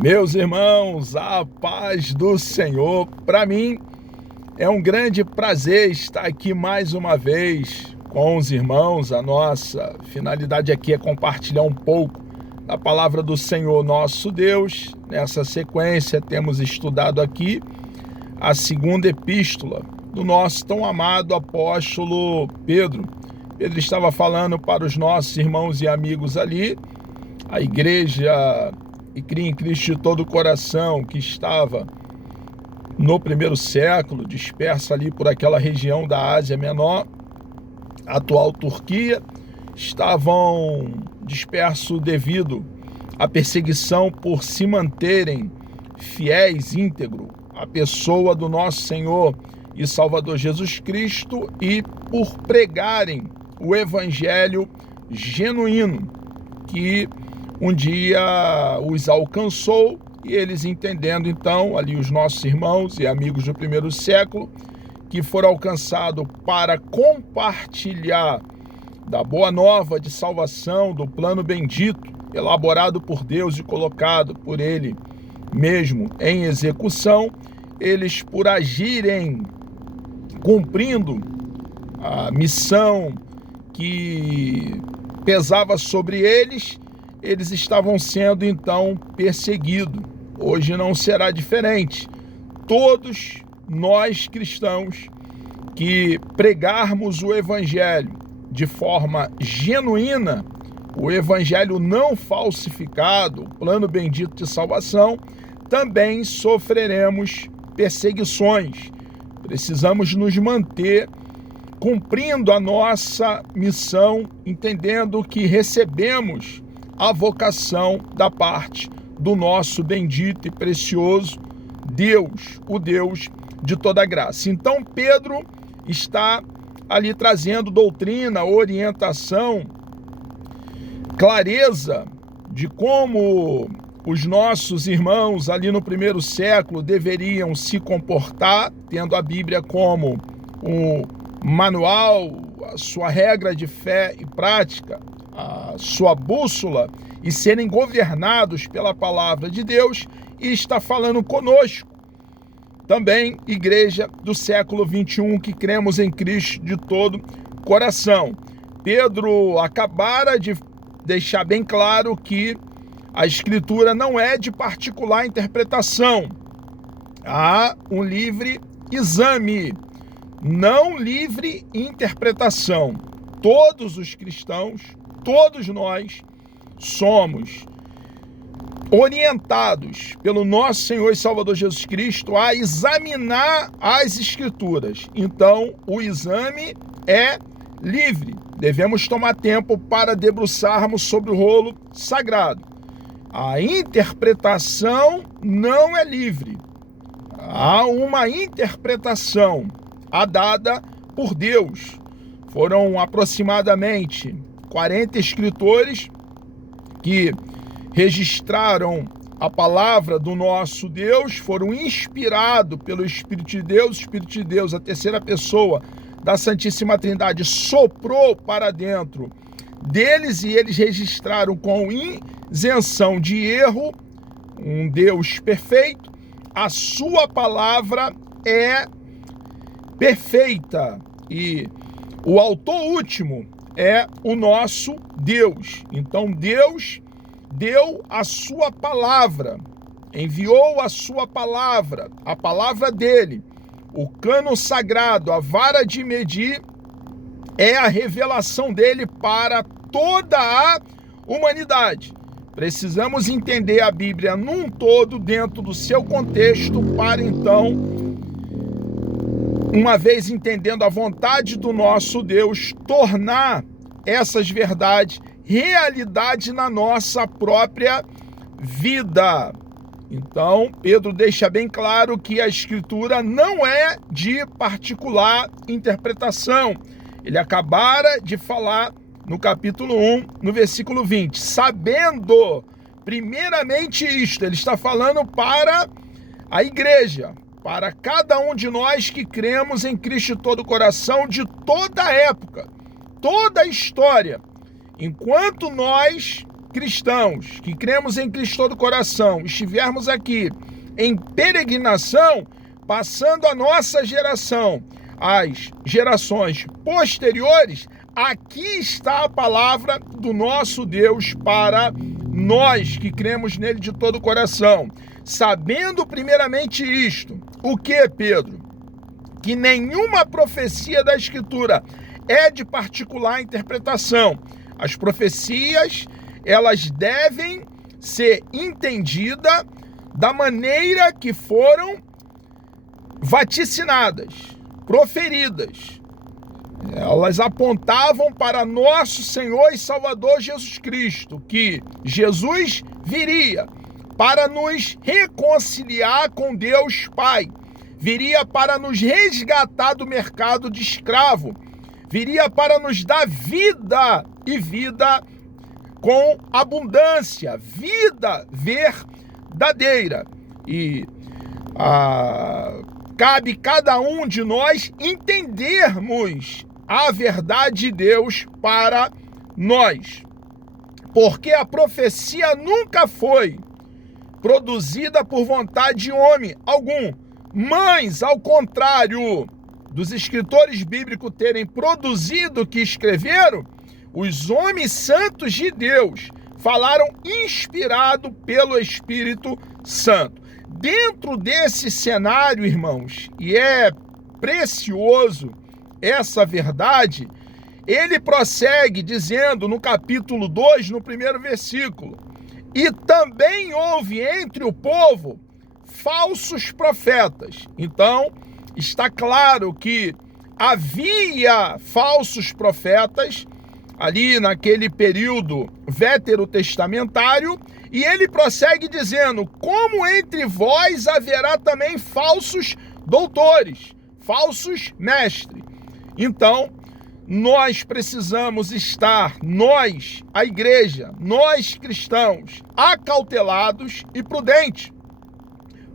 Meus irmãos, a paz do Senhor. Para mim é um grande prazer estar aqui mais uma vez com os irmãos. A nossa finalidade aqui é compartilhar um pouco da palavra do Senhor nosso Deus. Nessa sequência temos estudado aqui a segunda epístola do nosso tão amado apóstolo Pedro. Pedro estava falando para os nossos irmãos e amigos ali, a igreja e cria em Cristo de todo o coração, que estava no primeiro século, dispersa ali por aquela região da Ásia Menor, atual Turquia, estavam dispersos devido à perseguição por se manterem fiéis, íntegros à pessoa do nosso Senhor e Salvador Jesus Cristo e por pregarem o evangelho genuíno, que um dia os alcançou, e eles entendendo então, ali os nossos irmãos e amigos do primeiro século, que foram alcançados para compartilhar da boa nova de salvação, do plano bendito, elaborado por Deus e colocado por Ele mesmo em execução, eles por agirem cumprindo a missão que pesava sobre eles estavam sendo então perseguidos. Hoje não será diferente. Todos nós cristãos que pregarmos o evangelho de forma genuína, o evangelho não falsificado, o plano bendito de salvação, também sofreremos perseguições. Precisamos nos manter cumprindo a nossa missão, entendendo que recebemos a vocação da parte do nosso bendito e precioso Deus, o Deus de toda graça. Então Pedro está ali trazendo doutrina, orientação, clareza de como os nossos irmãos ali no primeiro século deveriam se comportar, tendo a Bíblia como um manual, a sua regra de fé e prática, a sua bússola, e serem governados pela palavra de Deus, e está falando conosco também, igreja do século 21, que cremos em Cristo de todo coração. Pedro acabara de deixar bem claro que a Escritura não é de particular interpretação. Há um livre exame, não livre interpretação. Todos os cristãos, todos nós, somos orientados pelo nosso Senhor e Salvador Jesus Cristo a examinar as Escrituras. Então, o exame é livre. Devemos tomar tempo para debruçarmos sobre o rolo sagrado. A interpretação não é livre. Há uma interpretação dada por Deus. Foram aproximadamente 40 escritores que registraram a palavra do nosso Deus, foram inspirados pelo Espírito de Deus. O Espírito de Deus, a terceira pessoa da Santíssima Trindade, soprou para dentro deles, e eles registraram com isenção de erro um Deus perfeito. A sua palavra é perfeita e o autor último é o nosso Deus. Então Deus deu a sua palavra, enviou a sua palavra, a palavra dele, o cano sagrado, a vara de medir, é a revelação dele para toda a humanidade. Precisamos entender a Bíblia num todo, dentro do seu contexto, para então, uma vez entendendo a vontade do nosso Deus, tornar essas verdades realidade na nossa própria vida. Então, Pedro deixa bem claro que a Escritura não é de particular interpretação. Ele acabara de falar no capítulo 1, no versículo 20. Sabendo, primeiramente isto, ele está falando para a igreja, para cada um de nós que cremos em Cristo de todo o coração, de toda a época, toda a história. Enquanto nós cristãos, que cremos em Cristo todo o coração, estivermos aqui em peregrinação, passando a nossa geração, as gerações posteriores, aqui está a palavra do nosso Deus para nós que cremos nele de todo o coração. Sabendo primeiramente isto, o que, Pedro? Que nenhuma profecia da Escritura é de particular interpretação. As profecias, elas devem ser entendidas da maneira que foram vaticinadas, proferidas. Elas apontavam para nosso Senhor e Salvador Jesus Cristo, que Jesus viria para nos reconciliar com Deus Pai, viria para nos resgatar do mercado de escravo, viria para nos dar vida e vida com abundância, vida verdadeira. E cabe cada um de nós entendermos a verdade de Deus para nós. Porque a profecia nunca foi produzida por vontade de homem algum, mas, ao contrário dos escritores bíblicos terem produzido o que escreveram, os homens santos de Deus falaram inspirado pelo Espírito Santo. Dentro desse cenário, irmãos, e é precioso essa verdade, ele prossegue dizendo no capítulo 2, no primeiro versículo: e também houve entre o povo falsos profetas. Então, está claro que havia falsos profetas ali naquele período veterotestamentário, e ele prossegue dizendo: como entre vós haverá também falsos doutores, falsos mestres. Então, nós precisamos estar, nós, a igreja, nós cristãos, acautelados e prudentes,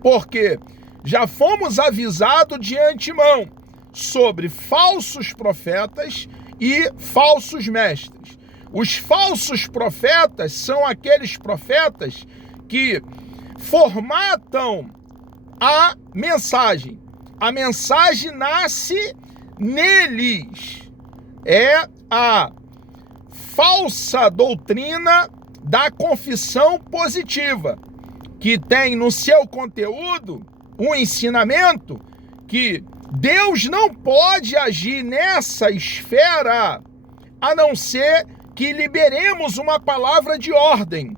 porque já fomos avisados de antemão sobre falsos profetas e falsos mestres. Os falsos profetas são aqueles profetas que formatam a mensagem. A mensagem nasce neles. É a falsa doutrina da confissão positiva, que tem no seu conteúdo um ensinamento que Deus não pode agir nessa esfera a não ser que liberemos uma palavra de ordem,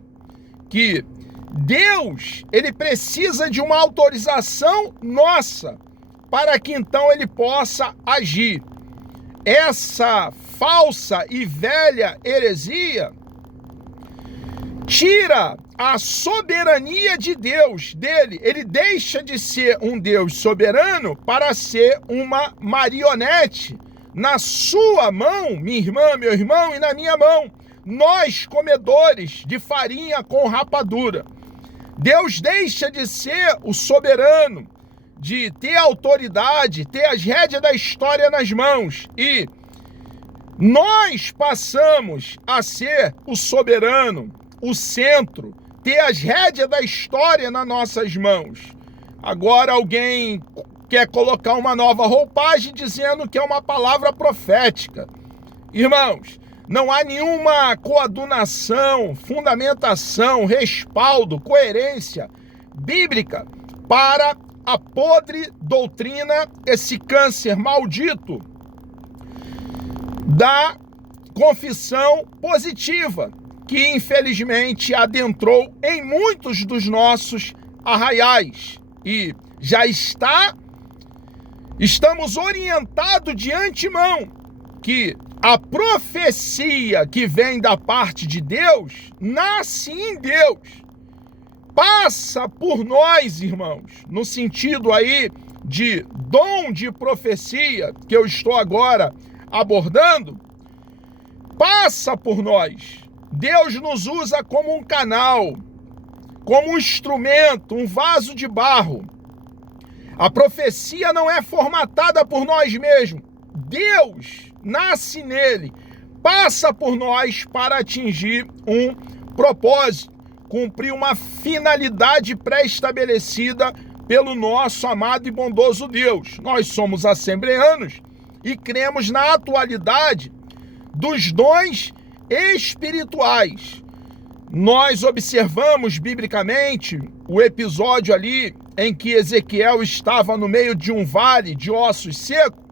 que Deus, ele precisa de uma autorização nossa para que então ele possa agir. Essa falsa e velha heresia tira a soberania de Deus dele. Ele deixa de ser um Deus soberano para ser uma marionete na sua mão, minha irmã, meu irmão, e na minha mão, nós comedores de farinha com rapadura. Deus deixa de ser o soberano, de ter autoridade, ter as rédeas da história nas mãos, e nós passamos a ser o soberano, o centro, ter as rédeas da história nas nossas mãos. Agora alguém quer colocar uma nova roupagem dizendo que é uma palavra profética. Irmãos, não há nenhuma coadunação, fundamentação, respaldo, coerência bíblica para a podre doutrina, esse câncer maldito da confissão positiva, que infelizmente adentrou em muitos dos nossos arraiais e já estamos orientados de antemão que a profecia que vem da parte de Deus nasce em Deus, passa por nós, irmãos, no sentido aí de dom de profecia que eu estou agora abordando, passa por nós. Deus nos usa como um canal, como um instrumento, um vaso de barro. A profecia não é formatada por nós mesmos. Deus nasce nele, passa por nós para atingir um propósito, cumprir uma finalidade pré-estabelecida pelo nosso amado e bondoso Deus. Nós somos assembleanos e cremos na atualidade dos dons espirituais. Nós observamos biblicamente o episódio ali em que Ezequiel estava no meio de um vale de ossos secos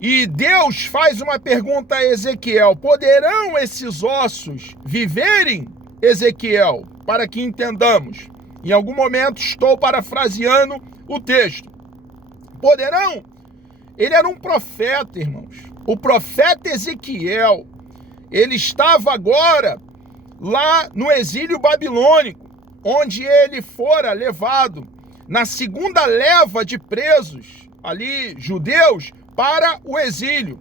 e Deus faz uma pergunta a Ezequiel: poderão esses ossos viverem, Ezequiel? Para que entendamos. Em algum momento estou parafraseando o texto. Poderão? Ele era um profeta, irmãos. O profeta Ezequiel, ele estava agora lá no exílio babilônico, onde ele fora levado na segunda leva de presos, ali judeus, para o exílio.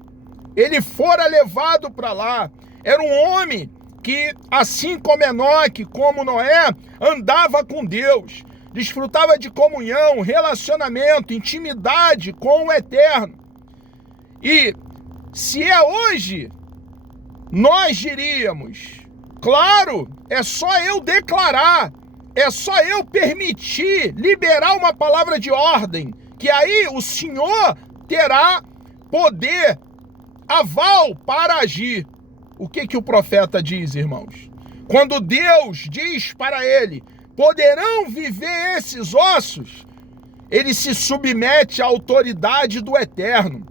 Ele fora levado para lá. Era um homem que, assim como Enoque, como Noé, andava com Deus, desfrutava de comunhão, relacionamento, intimidade com o Eterno. E se é hoje, nós diríamos: claro, é só eu declarar, é só eu permitir, liberar uma palavra de ordem, que aí o Senhor terá poder, aval para agir. O que o profeta diz, irmãos? Quando Deus diz para ele: poderão viver esses ossos, ele se submete à autoridade do Eterno.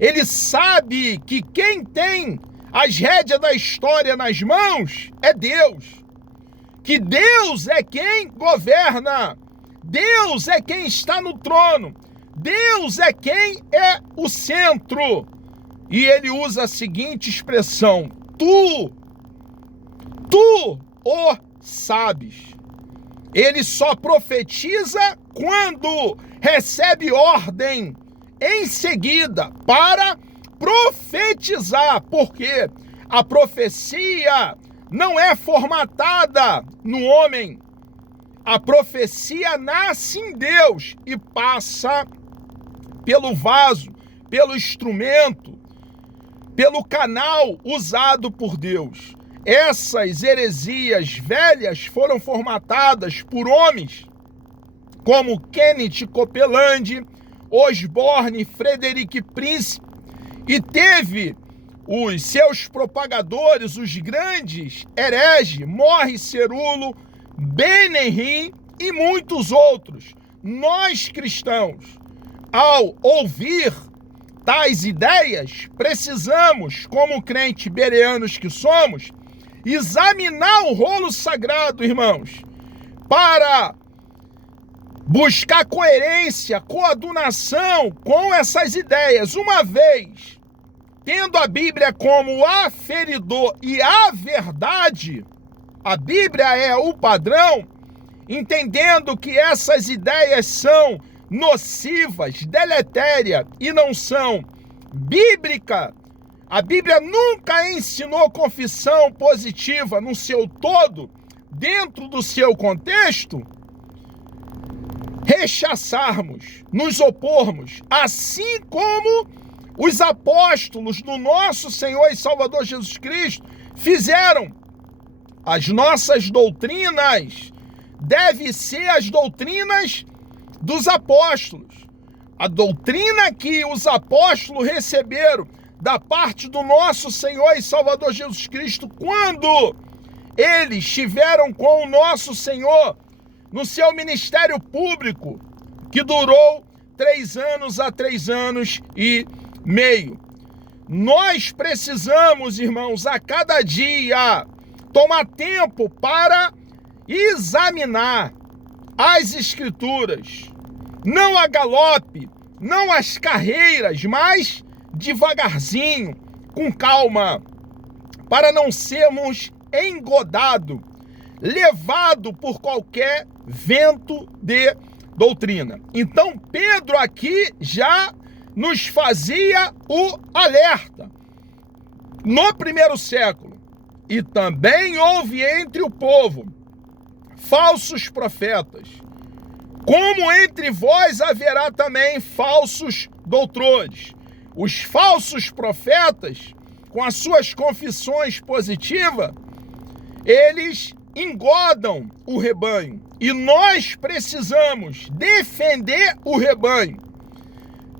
Ele sabe que quem tem as rédeas da história nas mãos é Deus. Que Deus é quem governa. Deus é quem está no trono. Deus é quem é o centro. E ele usa a seguinte expressão: tu o sabes. Ele só profetiza quando recebe ordem em seguida para profetizar, porque a profecia não é formatada no homem. A profecia nasce em Deus e passa pelo vaso, pelo instrumento, pelo canal usado por Deus. Essas heresias velhas foram formatadas por homens como Kenneth Copeland, Osborne, Frederick Prince, e teve os seus propagadores, os grandes hereges, Morris Cerulo, Benenrim e muitos outros. Nós cristãos, ao ouvir tais ideias, precisamos, como crentes bereanos que somos, examinar o rolo sagrado, irmãos, para buscar coerência, coadunação com essas ideias. Uma vez tendo a Bíblia como aferidor e a verdade, a Bíblia é o padrão, entendendo que essas ideias são nocivas, deletérias e não são bíblicas. A Bíblia nunca ensinou confissão positiva no seu todo, dentro do seu contexto. Rechaçarmos, nos opormos, assim como os apóstolos do nosso Senhor e Salvador Jesus Cristo fizeram. As nossas doutrinas devem ser as doutrinas dos apóstolos. A doutrina que os apóstolos receberam da parte do nosso Senhor e Salvador Jesus Cristo, quando eles estiveram com o nosso Senhor no seu ministério público, que durou 3 anos a 3 anos e meio. Nós precisamos, irmãos, a cada dia tomar tempo para examinar as Escrituras, não a galope, não as carreiras, mas devagarzinho, com calma, para não sermos engodados, levados por qualquer vento de doutrina. Então Pedro aqui já nos fazia o alerta. No primeiro século, e também houve entre o povo falsos profetas, como entre vós haverá também falsos doutores. Os falsos profetas, com as suas confissões positivas, eles engodam o rebanho. E nós precisamos defender o rebanho.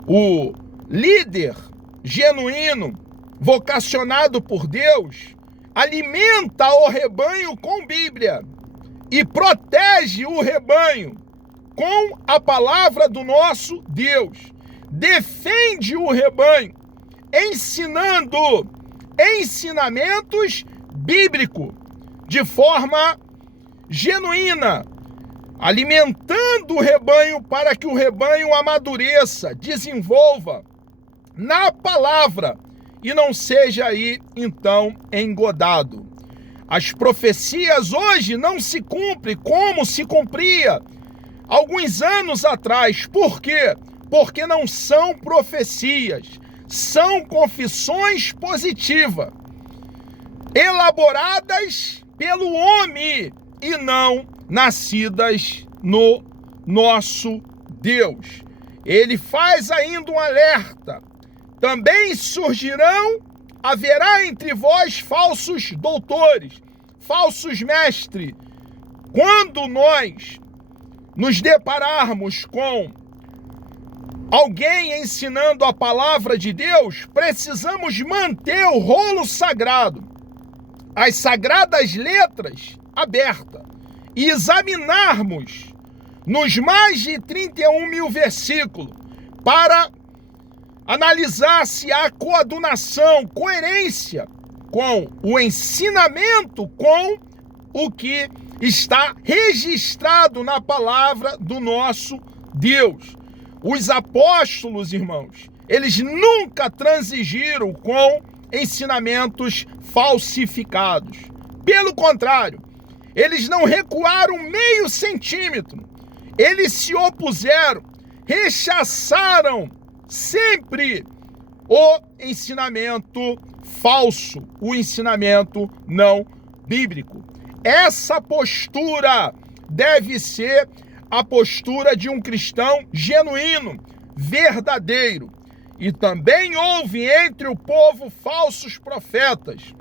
O líder genuíno, vocacionado por Deus, alimenta o rebanho com Bíblia e protege o rebanho com a palavra do nosso Deus. Defende o rebanho, ensinando ensinamentos bíblicos de forma genuína, alimentando o rebanho para que o rebanho amadureça, desenvolva na palavra e não seja aí, então, engodado. As profecias hoje não se cumprem como se cumpria alguns anos atrás. Por quê? Porque não são profecias, são confissões positivas, elaboradas pelo homem e não nascidas no nosso Deus. Ele faz ainda um alerta. Também haverá entre vós falsos doutores, falsos mestres. Quando nós nos depararmos com alguém ensinando a palavra de Deus, precisamos manter o rolo sagrado, as sagradas letras abertas, e examinarmos nos mais de 31 mil versículos para analisar se há coadunação, coerência com o ensinamento, com o que está registrado na palavra do nosso Deus. Os apóstolos, irmãos, eles nunca transigiram com ensinamentos falsificados. Pelo contrário, eles não recuaram meio centímetro. Eles se opuseram, rechaçaram sempre o ensinamento falso, o ensinamento não bíblico. Essa postura deve ser a postura de um cristão genuíno, verdadeiro. E também houve entre o povo falsos profetas,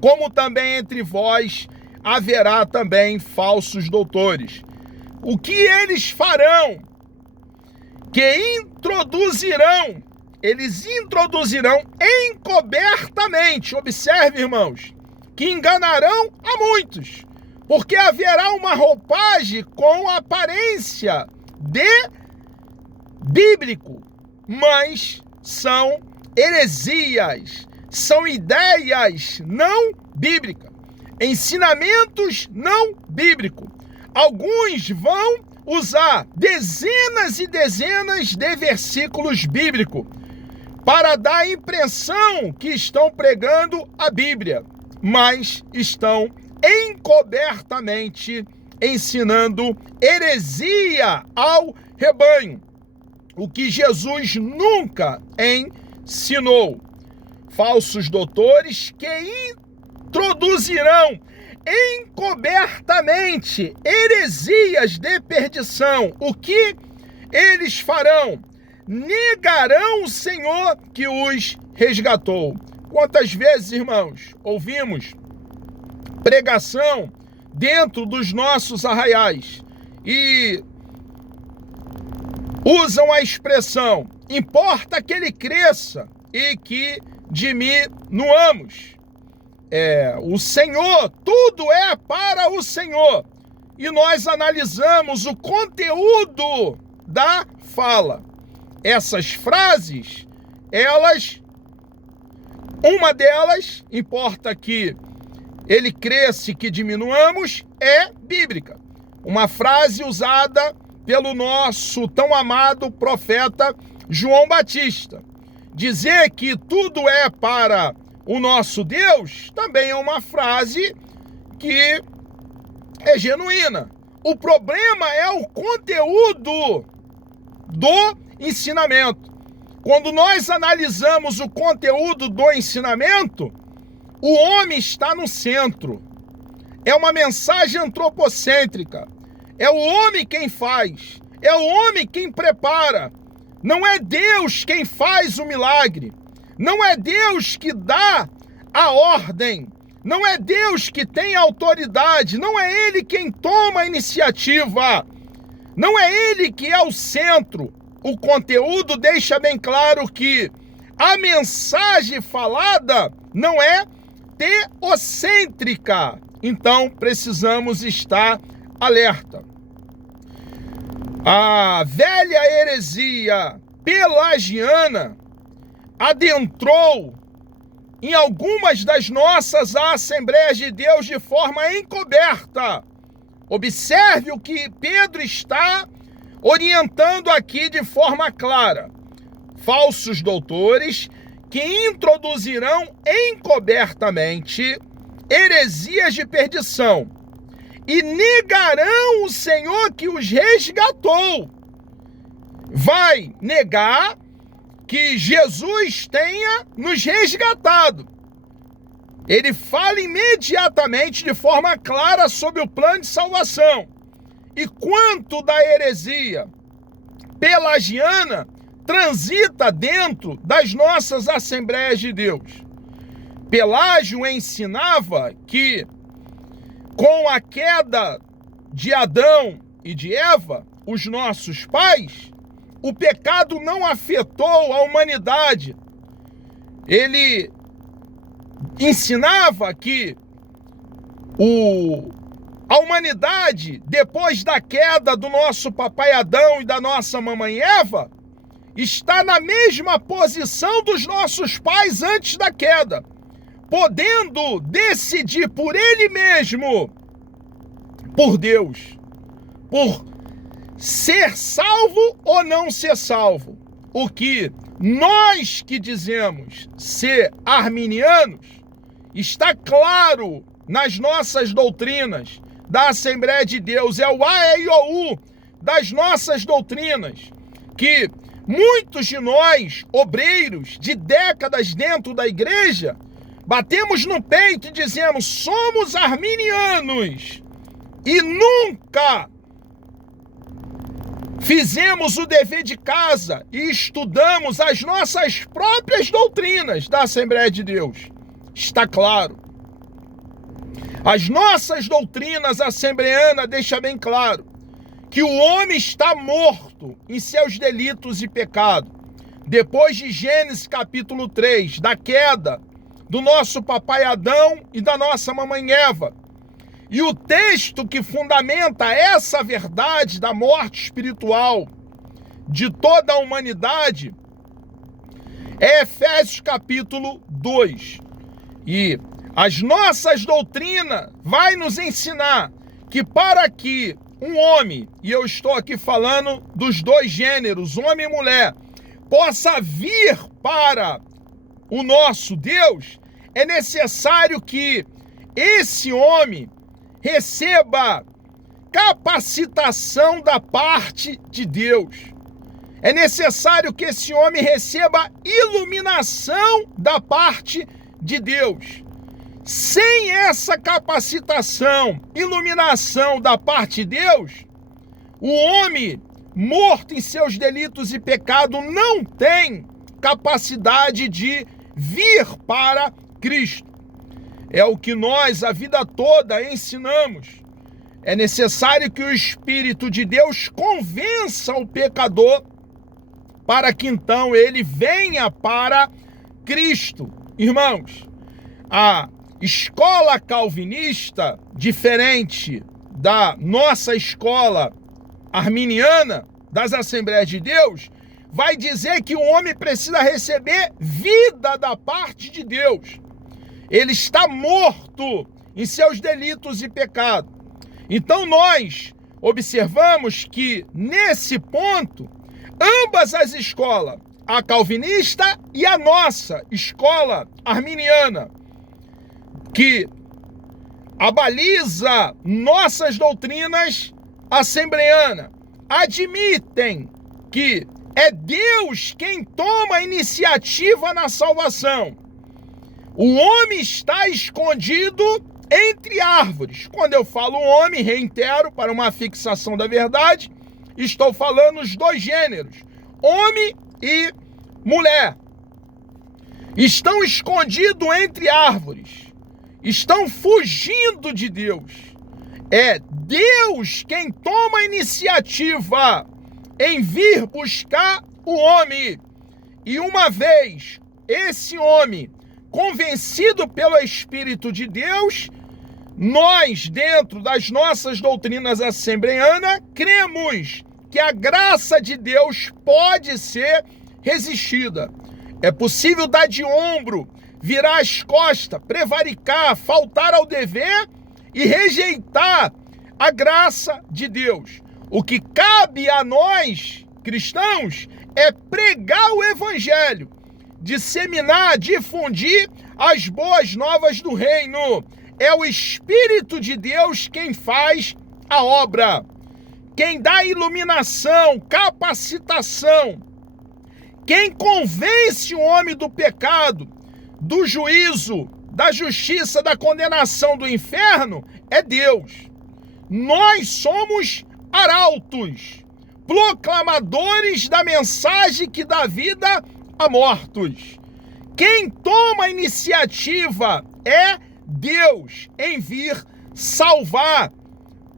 como também entre vós haverá também falsos doutores. O que eles farão? Eles introduzirão encobertamente, observe, irmãos, que enganarão a muitos, porque haverá uma roupagem com aparência de bíblico, mas são heresias, são ideias não bíblicas, ensinamentos não bíblicos. Alguns vão usar dezenas e dezenas de versículos bíblicos para dar a impressão que estão pregando a Bíblia, mas estão encobertamente ensinando heresia ao rebanho, o que Jesus nunca ensinou. Falsos doutores que introduzirão encobertamente heresias de perdição. O que eles farão? Negarão o Senhor que os resgatou. Quantas vezes, irmãos, ouvimos pregação dentro dos nossos arraiais e usam a expressão: importa que ele cresça e que diminuamos. O Senhor, tudo é para o Senhor. E nós analisamos o conteúdo da fala. Essas frases, uma delas, importa que ele cresça e que diminuamos, é bíblica. Uma frase usada pelo nosso tão amado profeta João Batista. Dizer que tudo é para o nosso Deus também é uma frase que é genuína. O problema é o conteúdo do ensinamento. Quando nós analisamos o conteúdo do ensinamento, o homem está no centro. É uma mensagem antropocêntrica. É o homem quem faz. É o homem quem prepara. Não é Deus quem faz o milagre. Não é Deus que dá a ordem Não é Deus que tem autoridade, não é Ele quem toma a iniciativa, não é Ele que é o centro. O conteúdo deixa bem claro que a mensagem falada não é teocêntrica. Então, precisamos estar alerta. A velha heresia pelagiana adentrou em algumas das nossas Assembleias de Deus de forma encoberta. Observe o que Pedro está orientando aqui de forma clara. Falsos doutores que introduzirão encobertamente heresias de perdição e negarão o Senhor que os resgatou. Vai negar que Jesus tenha nos resgatado. Ele fala imediatamente, de forma clara, sobre o plano de salvação. E quanto da heresia pelagiana transita dentro das nossas Assembleias de Deus. Pelágio ensinava que, com a queda de Adão e de Eva, os nossos pais, o pecado não afetou a humanidade. Ele ensinava que a humanidade, depois da queda do nosso papai Adão e da nossa mamãe Eva, está na mesma posição dos nossos pais antes da queda, podendo decidir por ele mesmo, por Deus, por ser salvo ou não ser salvo. O que nós que dizemos ser arminianos, está claro nas nossas doutrinas da Assembleia de Deus, é o A, E e o U das nossas doutrinas, que muitos de nós, obreiros de décadas dentro da igreja, batemos no peito e dizemos: somos arminianos, e nunca fizemos o dever de casa e estudamos as nossas próprias doutrinas da Assembleia de Deus. Está claro. As nossas doutrinas assembleanas deixam bem claro que o homem está morto em seus delitos e pecados. Depois de Gênesis capítulo 3, da queda do nosso papai Adão e da nossa mamãe Eva. E o texto que fundamenta essa verdade da morte espiritual de toda a humanidade é Efésios capítulo 2. E as nossas doutrinas vai nos ensinar que para que um homem, e eu estou aqui falando dos dois gêneros, homem e mulher, possa vir para o nosso Deus, é necessário que esse homem receba capacitação da parte de Deus. É necessário que esse homem receba iluminação da parte de Deus. Sem essa capacitação, iluminação da parte de Deus, o homem morto em seus delitos e pecados não tem capacidade de vir para Cristo. É o que nós a vida toda ensinamos. É necessário que o Espírito de Deus convença o pecador para que então ele venha para Cristo. Irmãos, a escola calvinista, diferente da nossa escola arminiana, das Assembleias de Deus, vai dizer que o homem precisa receber vida da parte de Deus. Ele está morto em seus delitos e pecados. Então nós observamos que, nesse ponto, ambas as escolas, a calvinista e a nossa escola arminiana, que abaliza nossas doutrinas assembleanas, admitem que é Deus quem toma a iniciativa na salvação. O homem está escondido entre árvores. Quando eu falo homem, reitero, para uma fixação da verdade, estou falando os dois gêneros, homem e mulher. Estão escondidos entre árvores. estão fugindo de Deus. É Deus quem toma a iniciativa em vir buscar o homem. E uma vez esse homem convencido pelo Espírito de Deus, nós, dentro das nossas doutrinas assembleianas, cremos que a graça de Deus pode ser resistida. É possível dar de ombro, virar as costas, prevaricar, faltar ao dever e rejeitar a graça de Deus. O que cabe a nós, cristãos, é pregar o Evangelho, disseminar, difundir as boas novas do reino. É o Espírito de Deus quem faz a obra, quem dá iluminação, capacitação, quem convence o homem do pecado, do juízo, da justiça, da condenação do inferno, é Deus. Nós somos arautos, proclamadores da mensagem que dá vida a mortos. Quem toma a iniciativa é Deus em vir salvar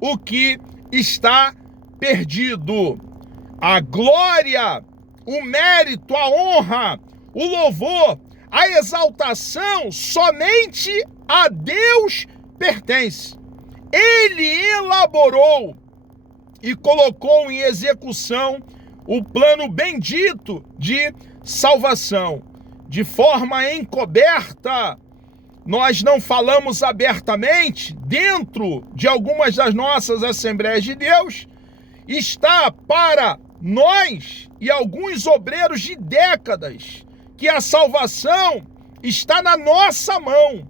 o que está perdido. A glória, o mérito, a honra, o louvor, a exaltação somente a Deus pertence. Ele elaborou e colocou em execução o plano bendito de salvação. De forma encoberta, nós não falamos abertamente, dentro de algumas das nossas Assembleias de Deus, está para nós e alguns obreiros de décadas que a salvação está na nossa mão,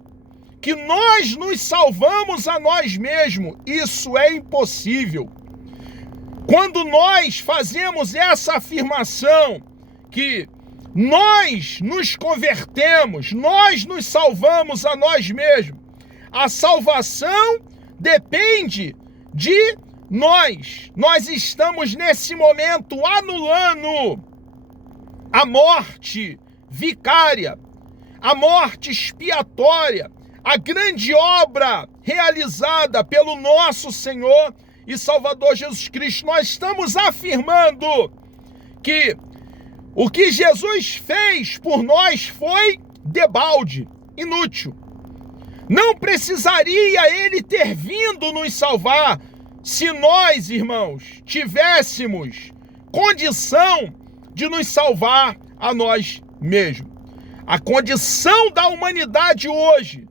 que nós nos salvamos a nós mesmos. Isso é impossível. Quando nós fazemos essa afirmação que nós nos convertemos, nós nos salvamos a nós mesmos, a salvação depende de nós. Nós estamos nesse momento anulando a morte vicária, a morte expiatória, a grande obra realizada pelo nosso Senhor e Salvador Jesus Cristo. Nós estamos afirmando que o que Jesus fez por nós foi debalde, inútil. Não precisaria ele ter vindo nos salvar se nós, irmãos, tivéssemos condição de nos salvar a nós mesmos. A condição da humanidade hoje,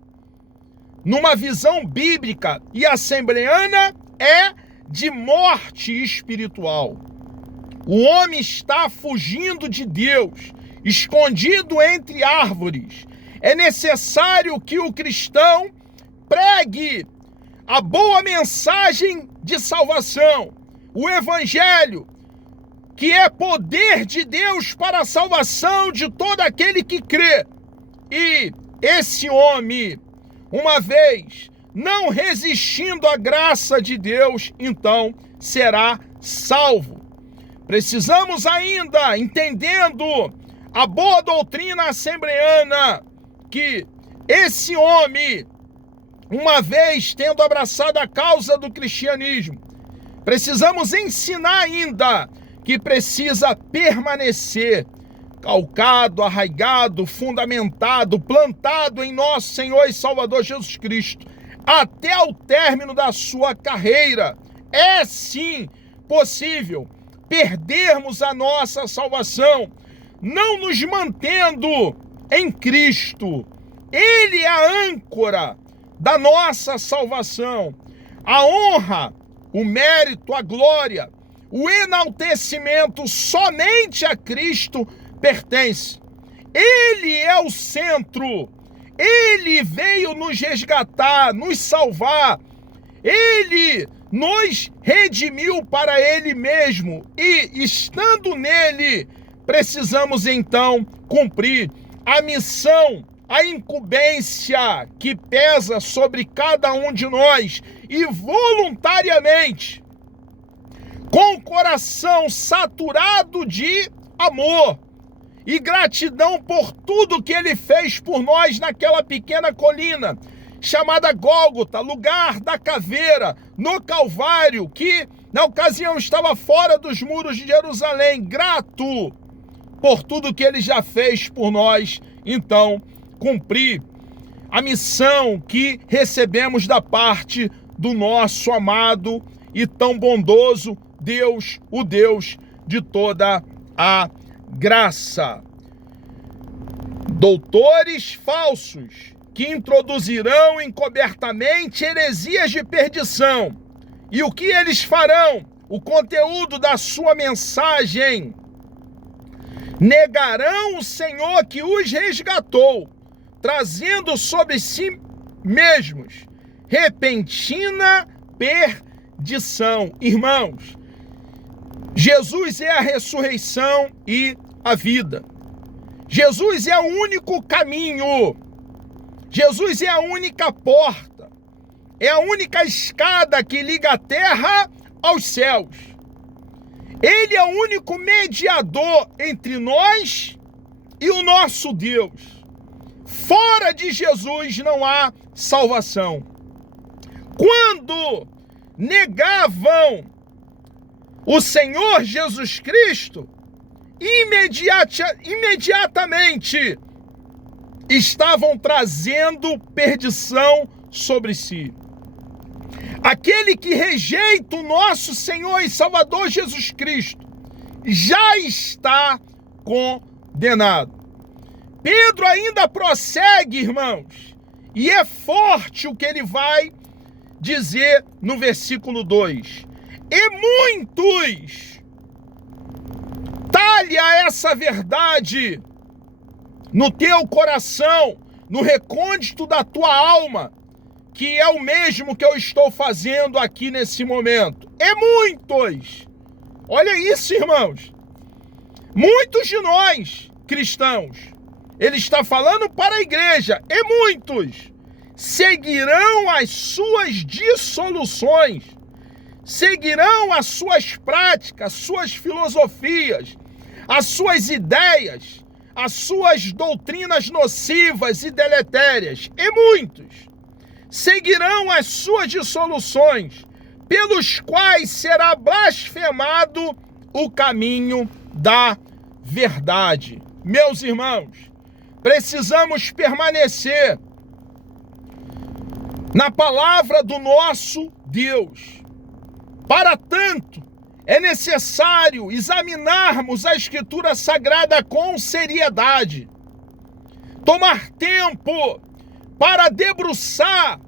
numa visão bíblica e assembleiana, é de morte espiritual. O homem está fugindo de Deus, escondido entre árvores. É necessário que o cristão pregue a boa mensagem de salvação, o Evangelho, que é poder de Deus para a salvação de todo aquele que crê. E esse homem, uma vez não resistindo à graça de Deus, então será salvo. Precisamos ainda, entendendo a boa doutrina assembleiana, que esse homem, uma vez tendo abraçado a causa do cristianismo, precisamos ensinar ainda que precisa permanecer calcado, arraigado, fundamentado, plantado em nosso Senhor e Salvador Jesus Cristo, até o término da sua carreira. É sim possível perdermos a nossa salvação, não nos mantendo em Cristo. Ele é a âncora da nossa salvação. A honra, o mérito, a glória, o enaltecimento somente a Cristo pertence. Ele é o centro. Ele veio nos resgatar, nos salvar. Ele nos redimiu para Ele mesmo. E, estando nele, precisamos então cumprir a missão, a incumbência que pesa sobre cada um de nós. E voluntariamente, com o coração saturado de amor e gratidão por tudo que Ele fez por nós naquela pequena colina, chamada Gólgota, lugar da caveira, no Calvário, que na ocasião estava fora dos muros de Jerusalém, grato por tudo que ele já fez por nós, então cumprir a missão que recebemos da parte do nosso amado e tão bondoso Deus, o Deus de toda a graça. Doutores falsos que introduzirão encobertamente heresias de perdição. E o que eles farão? O conteúdo da sua mensagem: negarão o Senhor que os resgatou, trazendo sobre si mesmos repentina perdição. Irmãos, Jesus é a ressurreição e a vida. Jesus é o único caminho. Jesus é a única porta. É a única escada que liga a terra aos céus. Ele é o único mediador entre nós e o nosso Deus. Fora de Jesus não há salvação. Quando negavam o Senhor Jesus Cristo, imediatamente estavam trazendo perdição sobre si. Aquele que rejeita o nosso Senhor e Salvador Jesus Cristo já está condenado. Pedro ainda prossegue, irmãos, e é forte o que ele vai dizer no versículo 2. E muitos, talha essa verdade no teu coração, no recôndito da tua alma, que é o mesmo que eu estou fazendo aqui nesse momento. E muitos, olha isso, irmãos, muitos de nós, cristãos, ele está falando para a igreja, e muitos seguirão as suas dissoluções, seguirão as suas práticas, suas filosofias, as suas ideias, as suas doutrinas nocivas e deletérias. E muitos seguirão as suas dissoluções, pelos quais será blasfemado o caminho da verdade. Meus irmãos, precisamos permanecer na palavra do nosso Deus. Para tanto, é necessário examinarmos a Escritura Sagrada com seriedade, tomar tempo para debruçar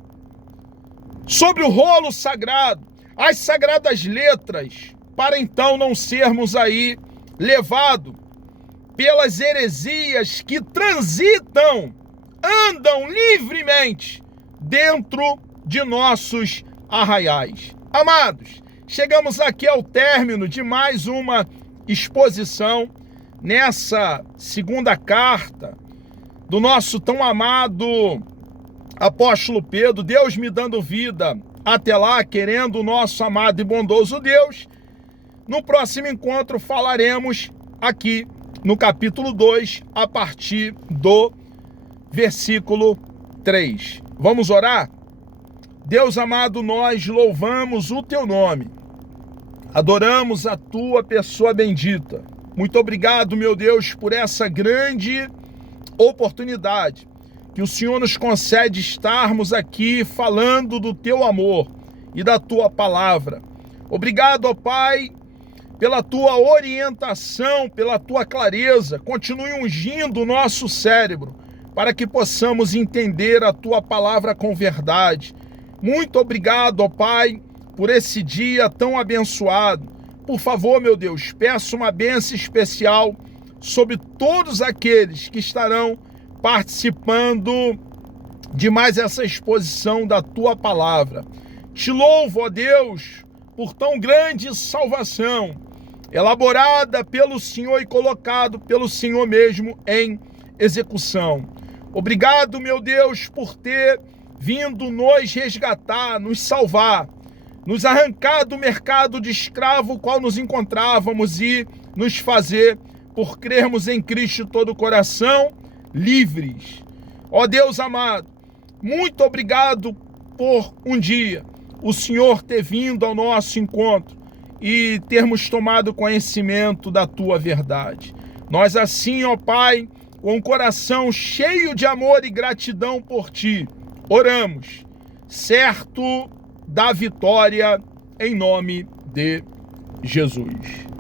sobre o rolo sagrado, as sagradas letras, para então não sermos aí levados pelas heresias que transitam, andam livremente dentro de nossos arraiais. Amados, chegamos aqui ao término de mais uma exposição nessa segunda carta do nosso tão amado apóstolo Pedro. Deus me dando vida até lá, querendo o nosso amado e bondoso Deus. No próximo encontro falaremos aqui no capítulo 2, a partir do versículo 3. Vamos orar? Deus amado, nós louvamos o teu nome, adoramos a tua pessoa bendita. Muito obrigado, meu Deus, por essa grande oportunidade que o Senhor nos concede estarmos aqui falando do teu amor e da tua palavra. Obrigado, ó Pai, pela tua orientação, pela tua clareza. Continue ungindo o nosso cérebro para que possamos entender a tua palavra com verdade. Muito obrigado, ó Pai, por esse dia tão abençoado. Por favor, meu Deus, peço uma bênção especial sobre todos aqueles que estarão participando de mais essa exposição da tua palavra. Te louvo, ó Deus, por tão grande salvação, elaborada pelo Senhor e colocado pelo Senhor mesmo em execução. Obrigado, meu Deus, por ter vindo nos resgatar, nos salvar, nos arrancar do mercado de escravo qual nos encontrávamos e nos fazer, por crermos em Cristo todo o coração, livres. Ó Deus amado, Muito obrigado por um dia o Senhor ter vindo ao nosso encontro e termos tomado conhecimento da tua verdade. Nós assim, ó Pai, com o coração cheio de amor e gratidão por ti, oramos, certo da vitória, em nome de Jesus.